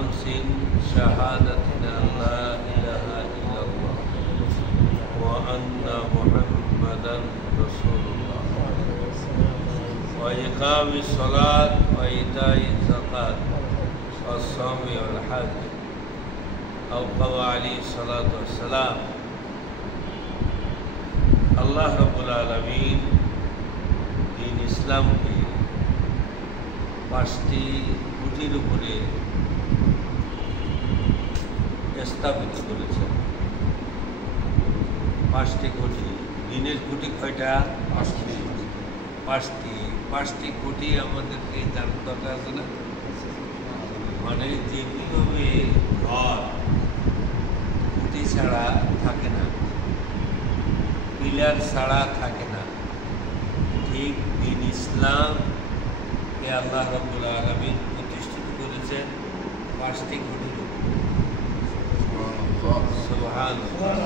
خمس شهادة أن لا إله إلا الله وأن محمدا رسول الله وإقام الصلاة وإيتاء الزكاة والصوم والحج أو قال عليه الصلاة والسلام আল্লাহ রাব্বুল আলামিন দিন ইসলামকে 5টি খুঁটির উপরে স্থাপিত করেছেন। 5টি খুঁটি। দিনের খুঁটি কয়টা? 5টি খুঁটি আমাদেরকে জানার দরকার আছে না? মানে যেভাবে ঘর খুঁটি ছাড়া থাকে না, পিলার ছাড়া থাকে না, ঠিক দিন ইসলামকে আল্লাহ রাব্বুল আলামিন প্রতিষ্ঠিত করেছেন 5টি খুঁটির উপর। সুবহানাল্লাহ।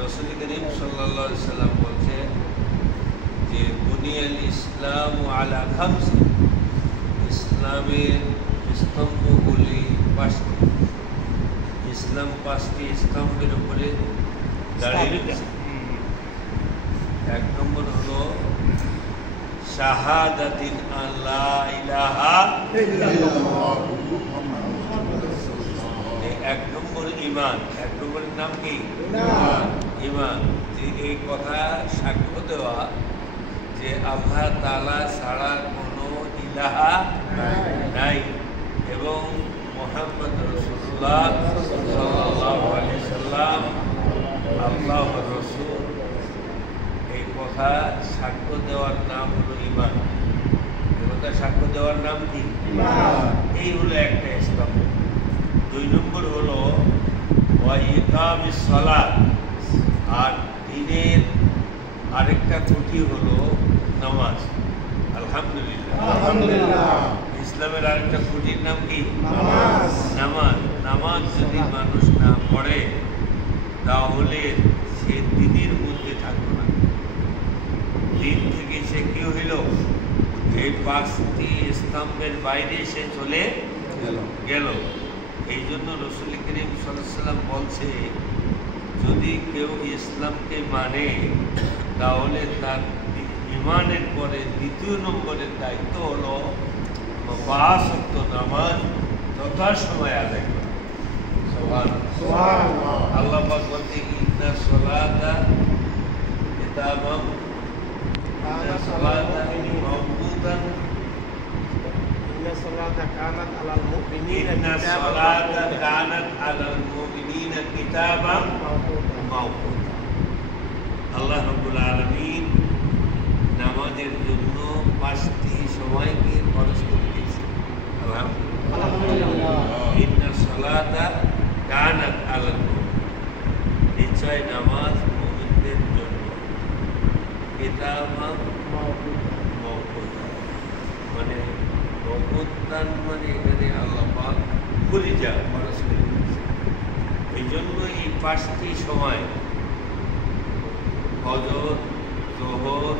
রাসূল করিম সাল্লাল্লাহু আলাইহি সাল্লাম বলছেন যে বুনিয়াল ইসলাম আলা খামস, ইসলামের স্তম্ভগুলি 5টি। ইসলাম 5টি স্তম্ভের উপরে দাঁড়িয়ে রয়েছে। 1 নম্বর হলো শাহাদাতিন আল্লা ইলাহা ইল্লাল্লাহ। 1 নম্বর ঈমান। 1 নম্বরের নাম কি? ঈমান। যে এই কথা সাক্ষ্য দেওয়া যে আল্লাহ তাআলা ছাড়া কোনো ইলাহা নাই এবং মুহাম্মদ রাসূলুল্লাহ সাল্লাল্লাহু আলাইহি সাল্লাম আল্লাহর রাসূল, এই কথা সাক্ষ্য দেওয়ার নাম হলো ঈমান। এই কথা সাক্ষ্য দেওয়ার নাম কি? ঈমান। এই হলো একটা স্তম্ভ। 2 নম্বর হলো ওয়া ইকামিস সালাত। আর দিনের আরেকটা খুঁটি হলো নামাজ। আলহামদুলিল্লাহ। ইসলামের আরেকটা খুঁটির নাম কি? নামাজ। নামাজ যদি মানুষ না পড়ে তাহলে সে দিনের মধ্যে থাকবে না, দিন থেকে সে কি হইল? এই 5টি স্তম্ভের বাইরে সে চলে গেল। এই জন্য রাসূল করিম সাল্লাল্লাহু আলাইহি সাল্লাম বলছে যদি কেউ ইসলামকে মানে তাহলে তার ঈমানের পরে 2 নম্বরের দায়িত্ব হলো 5 ওয়াক্ত নামাজ যথাসময়ে আদায় করা। সুবহানাল্লাহ। আল্লাহ পাক বলতে ইন্না সলাতা কিতাবাম ইন্না সলাতা মাওকুতান ইন্না সলাতা কানাত আলাল মুমিনিনা কিতাবাম মাওকুতা। আল্লাহ রাব্বুল আলামিন নামাজের জন্য 5টি সময়কে ফরজ করে দিয়েছেন। আলহামদুলিল্লাহ। ইন্না সলাতা কানাত আলাল মুমিনিন, নিশ্চয় নামাজ মুমিনদের জন্য কিতাবাম মাওকুতা। মানে মাওকুতান মানে এখানে আল্লাহ পাক ফরজা ফরজ করে দিয়েছেন। এই জন্য এই 5টি সময় ফজর, যোহর,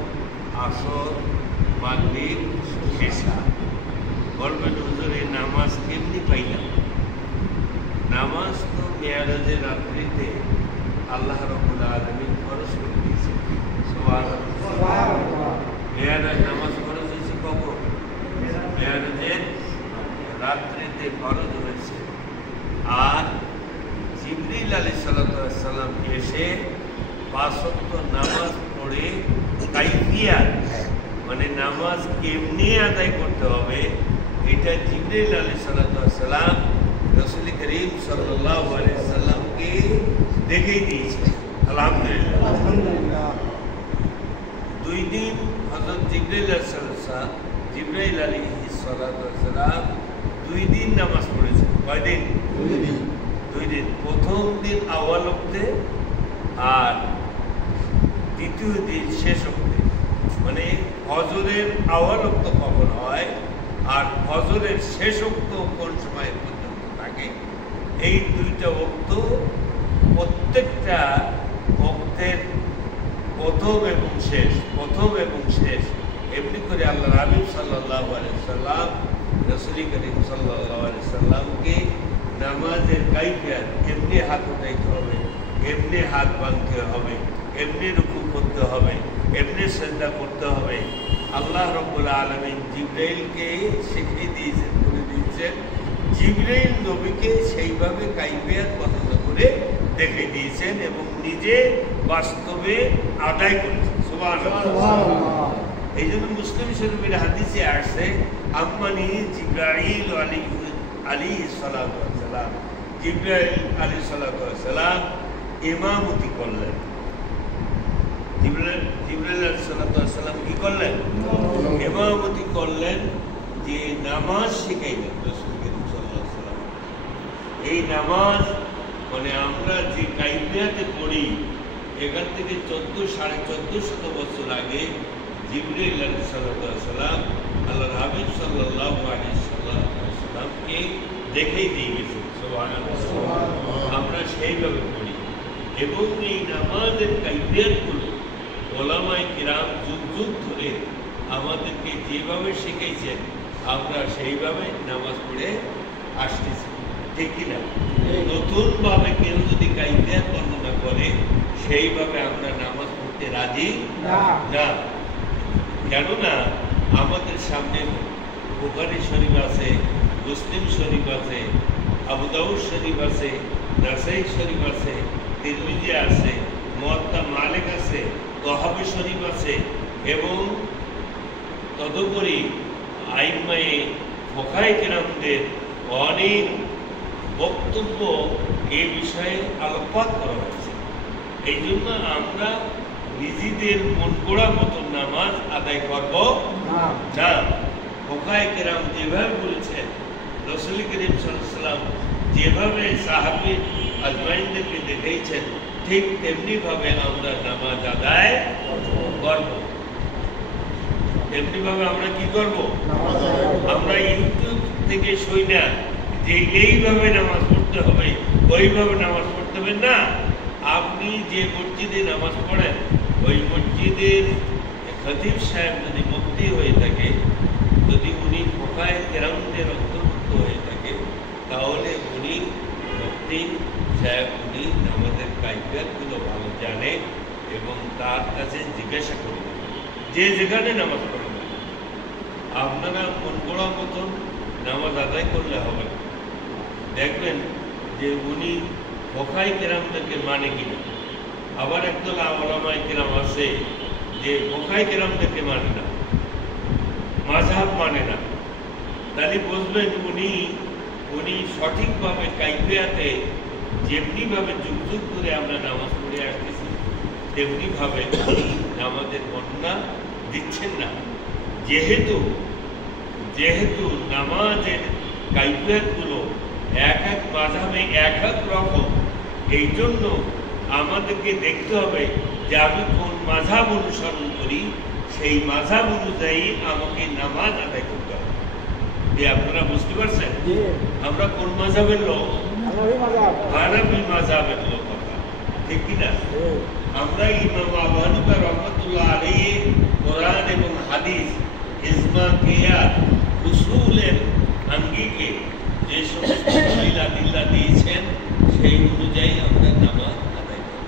আসর, মাগরিব, ইশা। বলবেন হুজুর এই নামাজ কেমনি পাইলাম? নামাজ তো মেয়ারাজের রাত্রিতে আল্লাহ রাব্বুল আলামিন ফরজ করে দিয়েছেন। সুবহানাল্লাহ। মেয়ারাজ নামাজ ফরজ হয়েছে কখন? মেয়ারাজের রাত্রিতে ফরজ হয়েছে। আর জিবরিল আলাইহিস সালাম এসে 5 ওয়াক্ত নামাজ পড়ে কাইফিয়াত মানে নামাজ কেমনি আদায় করতে হবে এটা জিবরিল আলাইহিস সালাম রাসূল করিম সাল্লাল্লাহু আলাইহি সাল্লামকে দেখিয়ে দিয়েছেন। আলহামদুলিল্লাহ। 2 দিন হযরত জিবরিল আলাইহিস সালাম 2 দিন নামাজ পড়েছেন। কয় দিন? 2 দিন। প্রথম দিন আওয়াল ওয়াক্তে আর দ্বিতীয় দিন শেষ ওক্তে। মানে ফজরের আওয়াল ওক্ত কখন হয় আর ফজরের শেষ ওক্ত কোন সময় পর্যন্ত থাকে, এই 2টা ওক্ত প্রত্যেকটা ওক্তের প্রথম এবং শেষ এমনি করে আল্লাহ রাসূল সাল্লাল্লাহু আলাইহি সাল্লাম রাসূল করিম সাল্লাল্লাহু আলাইহি সাল্লামকে নামাজের কাইফিয়ত এমনি হাত উঠাইতে হবে, এমনি হাত বাঁধতে হবে, এমনি রুকু করতে হবে, এমনি সিজদা করতে হবে। আল্লাহ রাব্বুল আলামিন জিবরাইলকে শিখিয়ে দিয়েছেন, বলে দিয়েছেন, জিবরাইল নবীকে সেইভাবে কাইফিয়ত বর্ণনা করে দেখে দিয়েছেন এবং নিজে বাস্তবে আদায় করেছেন। সুবহানাল্লাহ। এই জন্য মুসলিম শরীফের হাদিসে আসছে, আম্মানি জিবরাইল আলাইহিস সালাতু ওয়াস সালাম, জিবরাইল আলাইহিস সালাতু ওয়াস সালাম ইমামতি করলেন। জিবরাইল আলাইহিস সালাতু ওয়াস সালাম কি করলেন? ইমামতি করলেন, যে নামাজ শিখাইলেন রাসূল করিম সাল্লাল্লাহু আলাইহি ওয়াসাল্লাম। এই নামাজ মানে আমরা যে কাইফিয়তে পড়ি, এখান থেকে 1400 বছর আগে জিবরাইল আলাইহিস সালাতু ওয়াস সালাম আল্লাহর হাবিব সাল্লাল্লাহু আলাইহি সাল্লামকে দেখেই দিয়ে গেছেন। সুবহানাল্লাহ। আমরা সেইভাবে পড়ি এবং এই নামাজের কাইফিয়তগুলো ওলামায়ে কিরাম যুগ যুগ ধরে আমাদেরকে যেভাবে শিখাইছেন আমরা সেইভাবে নামাজ পড়ে আসতেছি, ঠিক কিনা? নতুনভাবে কেউ যদি কাইফিয়ত বর্ণনা করে সেইভাবে আমরা নামাজ পড়তে রাজি না। কেননা আমাদের সামনে বুখারী শরীফ আছে, মুসলিম শরীফ আছে, আবু দাউদ শরীফ আছে, নাসাই শরীফ আছে, তিরমিজি আছে, মুয়াত্তা মালিক আছে, তহাবি শরীফ আছে এবং তদুপরি আইম্মায়ে ফুকাহায়ে কেরামদের অনেক বক্তব্য এই বিষয়ে আলোকপাত করা হয়েছে। এই জন্য আমরা নিজেদের মন গড়া মতো নামাজ আদায় করব না। ফুকাহায়ে কেরাম যেভাবে বলেছেন, রাসূল করিম সাল্লাল্লাহু আলাইহি ওয়াসাল্লাম যেভাবে সাহাবী আজমাইনদেরকে দেখিয়েছেন, ঠিক তেমনি ভাবে আমরা নামাজ আদায় করব। তেমনি ভাবে আমরা কি করব? আমরা ইউটিউব থেকে শুই না যে এইভাবে নামাজ পড়তে হবে, ওইভাবে নামাজ পড়তে হবে না। আপনি যে মসজিদে নামাজ পড়েন, ওই মসজিদের খতিব সাহেব যদি মুফতি হয়ে থাকে, যদি উনি ফুকাহায়ে কেরামদের অন্তর্ভুক্ত হয়ে থাকে, তাহলে উনি মুফতি সাহেব উনি নামাজের কাইফিয়তগুলো ভালো জানে এবং তার কাছে জিজ্ঞাসা করবেন যে যেখানে নামাজ পড়েন। আপনারা মন গড়া মতন নামাজ আদায় করলে হবে না। দেখবেন যে উনি ফুকাহায়ে কেরামদেরকে মানে কিনা। আবার একদল ওলামায়ে কেরাম আছে যে ফুকাহায়ে কেরামদেরকে মানে না, মাযহাব মানে না। তাহলে বুঝবেন উনি সঠিকভাবে কাইফিয়তে যেমনিভাবে যুগ যুগ ধরে আমরা নামাজ পড়ে আসতেছি তেমনিভাবে নামাজের বর্ণনা দিচ্ছেন না। যেহেতু নামাজের কাইফিয়তগুলো এক এক মাযহাবে এক এক রকম, এই জন্য আমাদেরকে দেখতে হবে যে আমি কোন মাযহাব অনুসরণ করি, সেই মাযহাব অনুযায়ী আমাকে নামাজ আদায় করতে হবে। আপনারা বুঝতে পারছেন আমরা কোন মাযহাবের লোক? হানাফি মাযহাবের লোক আমরা, ঠিক কিনা? আমরা ইমাম আবু হানিফা রাহমাতুল্লাহ আলাইহি কোরআন এবং হাদিস, ইজমা, কিয়াস, উসুলের আঙ্গিকে যে সমস্ত দলিল আদিল্লা দিয়েছেন সেই অনুযায়ী আমরা নামাজ আদায় করি।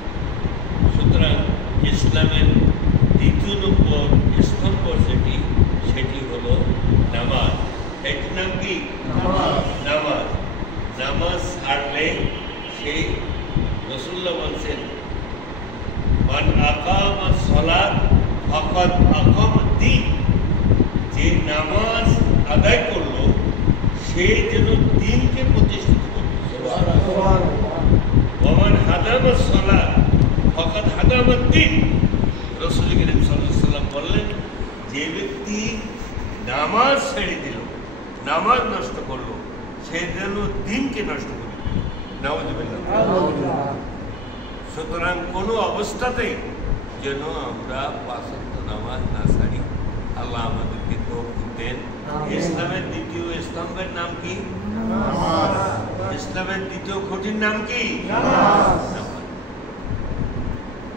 সুতরাং ইসলামের দ্বিতীয় নম্বর স্তম্ভ সেটি হলো নামাজ। এটির নাম কি? নামাজ। নামাজ ছাড়লে সেই রাসূলুল্লাহ বলছেন, মান আকামাস সালাত ফাকাদ আকামাদ দ্বীন, যে নামাজ আদায় করলো সে যেন দ্বীনকে প্রতিষ্ঠিত করলো। সুবহানাল্লাহ। ওমান হাদামাস সালাত ফাকাদ হাদামাদ দ্বীন। রাসূল করিম সাল্লাল্লাহু আলাইহি ওয়াসাল্লাম বললেন, যে ব্যক্তি নামাজ ছেড়ে দিল, নামাজ নষ্ট করলো, সে যেন দ্বীনকে নষ্ট করে দিল। নাউযুবিল্লাহ। সুতরাং কোনো অবস্থাতেই যেন আমরা 5 ওয়াক্ত নামাজ না ছাড়ি। আল্লাহ আমাদেরকে তৌফিক দেন। ইসলামের দ্বিতীয় স্তম্ভের নাম কি? নামাজ। ইসলামের দ্বিতীয় খুঁটির নাম কি? নামাজ।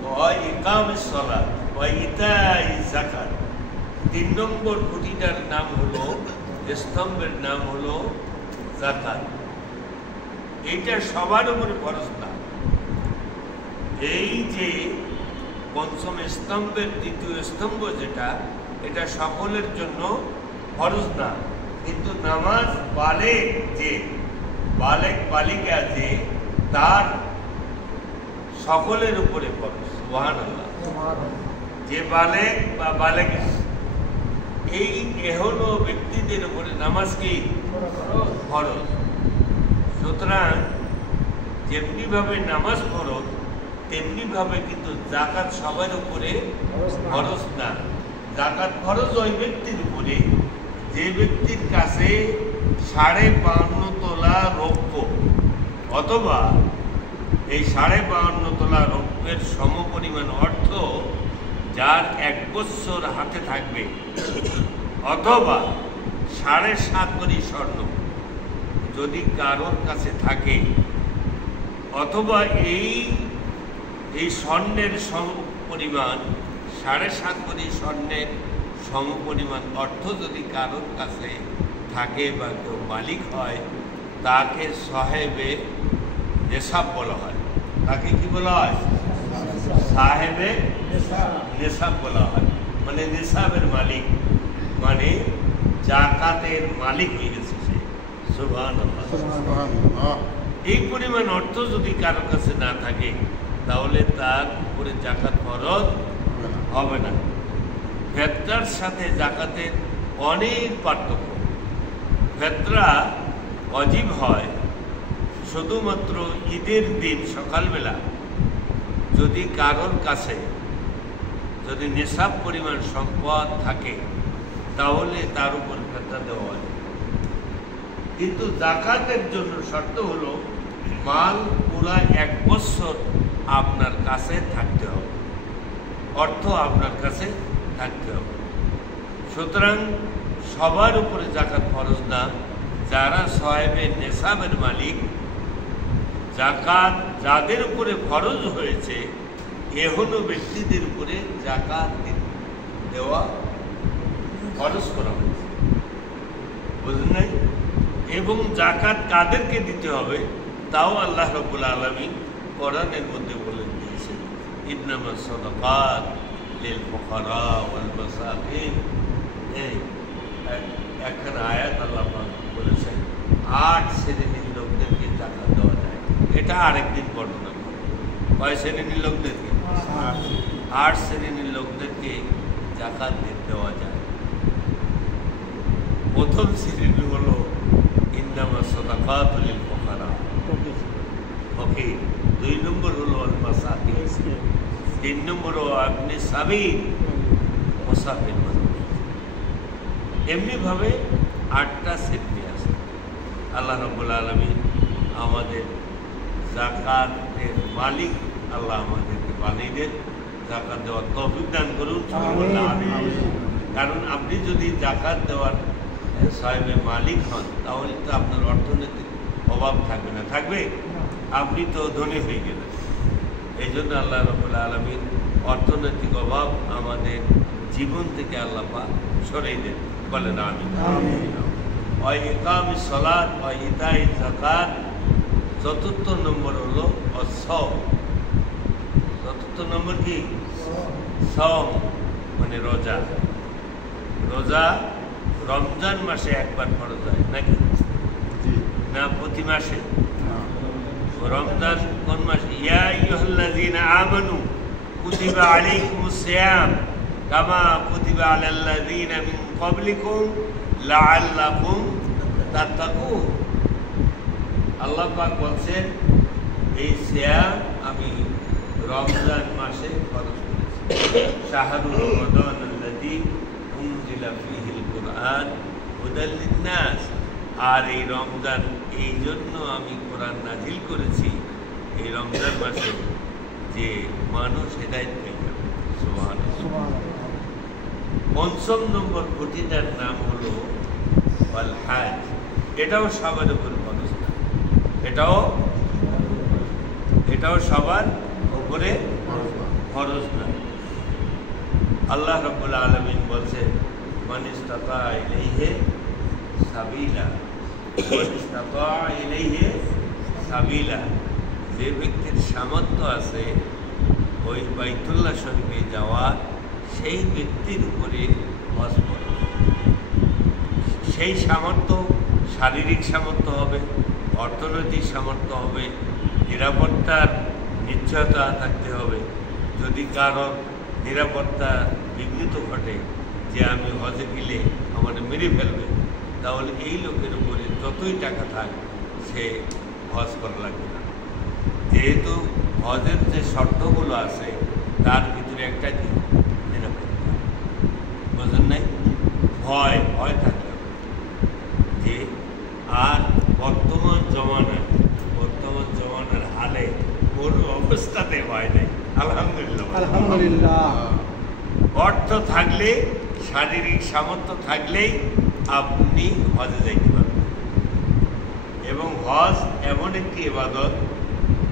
ওয়া ইকামিস সালাত ওয়া ইতাইজ যাকাত। 3 নম্বর খুঁটিটার নাম হলো স্তম্ভের নাম হলো যাকাত। এইটা সবার উপরে ফরজ না। এই যে পঞ্চম স্তম্ভের দ্বিতীয় স্তম্ভ যেটা, এটা সকলের জন্য ফরজ না, কিন্তু নামাজ বালিকা যে তার সকলের উপরে ফরজ। সুবহানাল্লাহ। যে বালেক বা বালেকা এই এহন ব্যক্তিদের উপরে নামাজ কি ফরজ। সুতরাং যেমনি ভাবে নামাজ ফরজ, তেমনি ভাবে কিন্তু জাকাত সবার উপরে ফরজ না। জাকাত ফরজ ওই ব্যক্তির উপরে যে ব্যক্তির কাছে ৫.৫ তোলা রৌপ্য অথবা এই ৫.৫ তোলা রৌপ্যের সমপরিমাণ অর্থ যার ১ বৎসর হাতে থাকবে, অথবা ৭.৫ ভরি স্বর্ণ যদি কারোর কাছে থাকে, অথবা এই স্বর্ণের সমপরিমাণ ৭.৫ ভরি স্বর্ণের সমপরিমাণ অর্থ যদি কারোর কাছে থাকে বা কেউ মালিক হয়, তাকে সাহেবে নেশাব বলা হয়। তাকে কি বলা হয়? সাহেবে নেশাব বলা হয়। মানে নেশাবের মালিক, মানে জাকাতের মালিক হয়ে গেছে সে। সুবহানাল্লাহ। এই পরিমাণ অর্থ যদি কারোর কাছে না থাকে, তাহলে তার উপরে জাকাত ফরজ হবে না। ফেতরার সাথে জাকাতের অনেক পার্থক্য। ফেতরা ওয়াজিব হয় শুধুমাত্র ঈদের দিন সকালবেলা যদি কারোর কাছে যদি নেশাব পরিমাণ সম্পদ থাকে, তাহলে তার উপর ফেতরা দেওয়া হয়। কিন্তু জাকাতের জন্য শর্ত হলো মাল পুরা ১ বৎসর আপনার কাছে থাকতে হবে, অর্থ আপনার কাছে থাকতে হবে। সুতরাং সবার উপরে জাকাত ফরজ না। যারা সাহেবে নেশাবের মালিক, জাকাত যাদের উপরে ফরজ হয়েছে, এহন ব্যক্তিদের উপরে জাকাত দেওয়া ফরজ করা হয়েছে। বুঝলেন নাই? এবং জাকাত কাদেরকে দিতে হবে তাও আল্লাহ রাব্বুল আলামিন কোরআনের মধ্যে বলে দিয়েছেন, ইন্নামাস সাদাকাত লিল ফুকারা ওয়াল মাসাকিন। একখানা আয়াত আল্লাহ পাক বলেছেন ৮ শ্রেণীর লোকদেরকে জাকাত দেওয়া যায়। এটা আরেকদিন বর্ণনা করে। কয় শ্রেণীর লোকদেরকে? ৮ শ্রেণীর লোকদেরকে জাকাত দেওয়া যায়। প্রথম শ্রেণী হলো ইন্নামাস সাদাকাতু লিল ফুকারা, ফকির। ২ নম্বর হলো আল মাসাকিন। ৩ নম্বর হলো ইবনে সাবিল, মুসাফির মানুষ। এমনিভাবে ৮টা শ্রেণী আছে। আল্লাহ রাব্বুল আলামিন আমাদের জাকাতের মালিক আল্লাহ আমাদেরকে বানিয়ে দেন, জাকাত দেওয়ার তৌফিক দান করুন। কারণ আপনি যদি জাকাত দেওয়ার সাহেবে মালিক হন, তাহলে তো আপনার অর্থনৈতিক অভাব থাকবে না। থাকবে? আপনি তো ধনী হয়ে গেলেন। এই জন্য আল্লাহ রাব্বুল আলামিন অর্থনৈতিক অভাব আমাদের জীবন থেকে আল্লাহ পাক সরিয়ে দেন। বলেন আমিন। ওয়া ইকামিস সালাত ওয়া ইতাইজ যাকাত। ৪র্থ নম্বর হলো অসম। ৪র্থ নম্বর কি? সম, মানে রোজা। রোজা রমজান মাসে একবার ফরজ হয় নাকি? না, প্রতি মাসে? রমজান কোন মাসে? ইয়া আইয়ুহাল্লাযীনা আমানু কুতিবা আলাইকুমুস সিয়াম কামা কুতিবা আলাল্লাযীনা মিন ক্বাবলিকুম লাআল্লাকুম তাত্তাকুন। আল্লাহ পাক বলছেন, এই সিয়াম আমি রমজান মাসে ফরজ করেছি। শাহরুর রমাদান আল্লাযী উনজিলা ফীহিল কুরআন হুদাল লিন-নাস। আর এই রমজান এই জন্য আমি কোরআন নাজিল করেছি, এই রমজান মাসে, যে মানুষ হেদায়েত পেয়ে যাবে। সুবহানাল্লাহ। ৫ম নম্বর খুঁটিটার নাম হলো আল হাজ। এটাও সবার উপর ফরজ না। এটাও সবার উপরে ফরজ না। আল্লাহ রাব্বুল আলামিন বলছেন, মান ইসতাতা ইলাইহি সাবিলা, মান ইসতাতা ইলাইহি সাবিলা, যে ব্যক্তির সামর্থ্য আছে ওই বাইতুল্লাহ শরীফে যাওয়া, সেই ব্যক্তির উপরে হজ ফরজ। সেই সামর্থ্য শারীরিক সামর্থ্য হবে, অর্থনৈতিক সামর্থ্য হবে, নিরাপত্তার নিশ্চয়তা থাকতে হবে। যদি কারোর নিরাপত্তা বিঘ্নিত ঘটে যে আমি হজে গেলে আমাকে মেরে ফেলবে, তাহলে এই লোকের উপরে যতই টাকা থাক সে হজ করা লাগবে না। যেহেতু হজের যে শর্তগুলো আছে তার ভিতরে একটা কি নিরাপত্তা, বোঝেন নাই? ভয় থাকলে হবে যে, আর বর্তমান জমানার হালে কোনো অবস্থাতে ভয় নেই, আলহামদুলিল্লাহ। অর্থ থাকলে, শারীরিক সামর্থ্য থাকলেই আপনি হজে যাইতে পারবেন। এবং হজ এমন একটি ইবাদত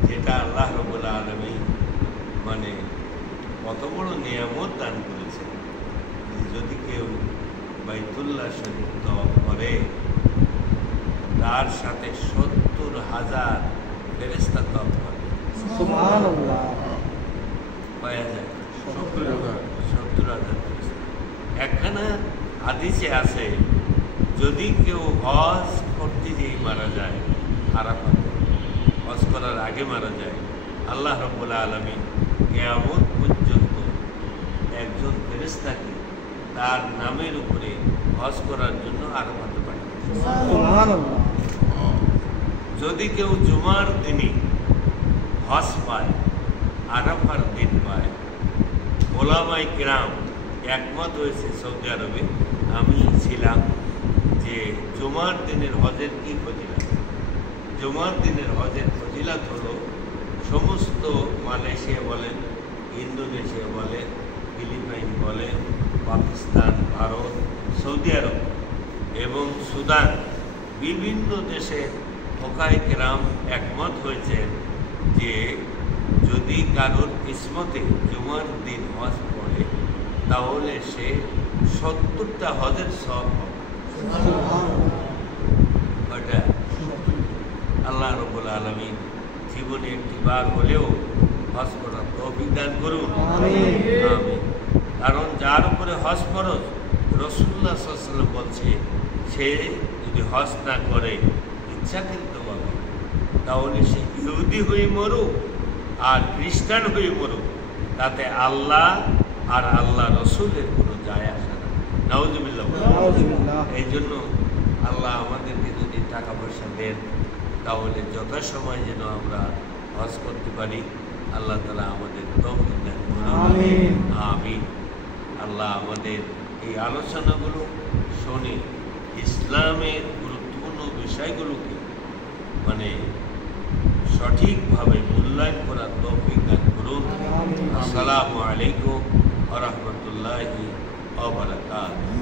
যেটা আল্লাহ রাব্বুল আলামিন মানে কত বড় নিয়ামত দান করেছেন। যদি কেউ বাইতুল্লাহ শরীফ তওয়াফ করে, তার সাথে 70,000 ফেরেশতা তওয়াফ করে। সুবহানাল্লাহ। পাওয়া যায় 70,000 ফেরেশতা। একখানা হাদিসে আছে, যদি কেউ হজ করতে গিয়ে মারা যায়, আরাফাতে হজ করার আগে মারা যায়, আল্লাহ রাব্বুল আলামিন কিয়ামত পর্যন্ত একজন ফেরেশতাকে তার নামের উপরে হজ করার জন্য আরাফাতে পাঠায়। সুবহানাল্লাহ। যদি কেউ জুমার দিনে হজ পায়, আরাফার দিন পায়, ওলামাই কিরাম একমত হয়েছে সৌদি আরবে, আমি ছিলাম, যে জুমার দিনের হজের কি ফজিলত। জুমার দিনের হজের ফজিলত হলো, সমস্ত মালয়েশিয়া বলেন, ইন্দোনেশিয়া বলেন, ফিলিপাইন বলেন, পাকিস্তান, ভারত, সৌদি আরব এবং সুদান, বিভিন্ন দেশের ফোকায়ে কেরাম একমত হয়েছেন যে যদি কারোর কিসমতে জুমার দিন হজ পড়ে, তাহলে সে 70টা হজের সব হবে। ওইটা আল্লাহ রাব্বুল আলামিন জীবনে একটিবার হলেও হজ করার তৌফিক দান করুন, আমিন। কারণ যার উপরে হজ ফরজ, রাসূলুল্লাহ সাল্লাল্লাহু আলাইহি ওয়াসাল্লাম বলছে, সে যদি হজ না করে ইচ্ছাকৃতভাবে, তাহলে সে ইহুদি হয়ে মরুক আর খ্রিস্টান হয়ে মরুক, তাতে আল্লাহ আর আল্লাহ রসুলের কোনো যায় আসে না। নাউজুবিল্লাহ। এই জন্য আল্লাহ আমাদেরকে যদি টাকা পয়সা দেন, তাহলে যথাসময় যেন আমরা হজ করতে পারি। আল্লাহ তাআলা আমাদের তৌফিক দান করুন, আমিন। আল্লাহ আমাদের এই আলোচনাগুলো শুনে ইসলামের গুরুত্বপূর্ণ বিষয়গুলোকে মানে সঠিকভাবে মূল্যায়ন করার তৌফিক দান করুন। আসসালামু আলাইকুম ওয়া রাহমাতুল্লাহি ওয়া বারাকাতুহু।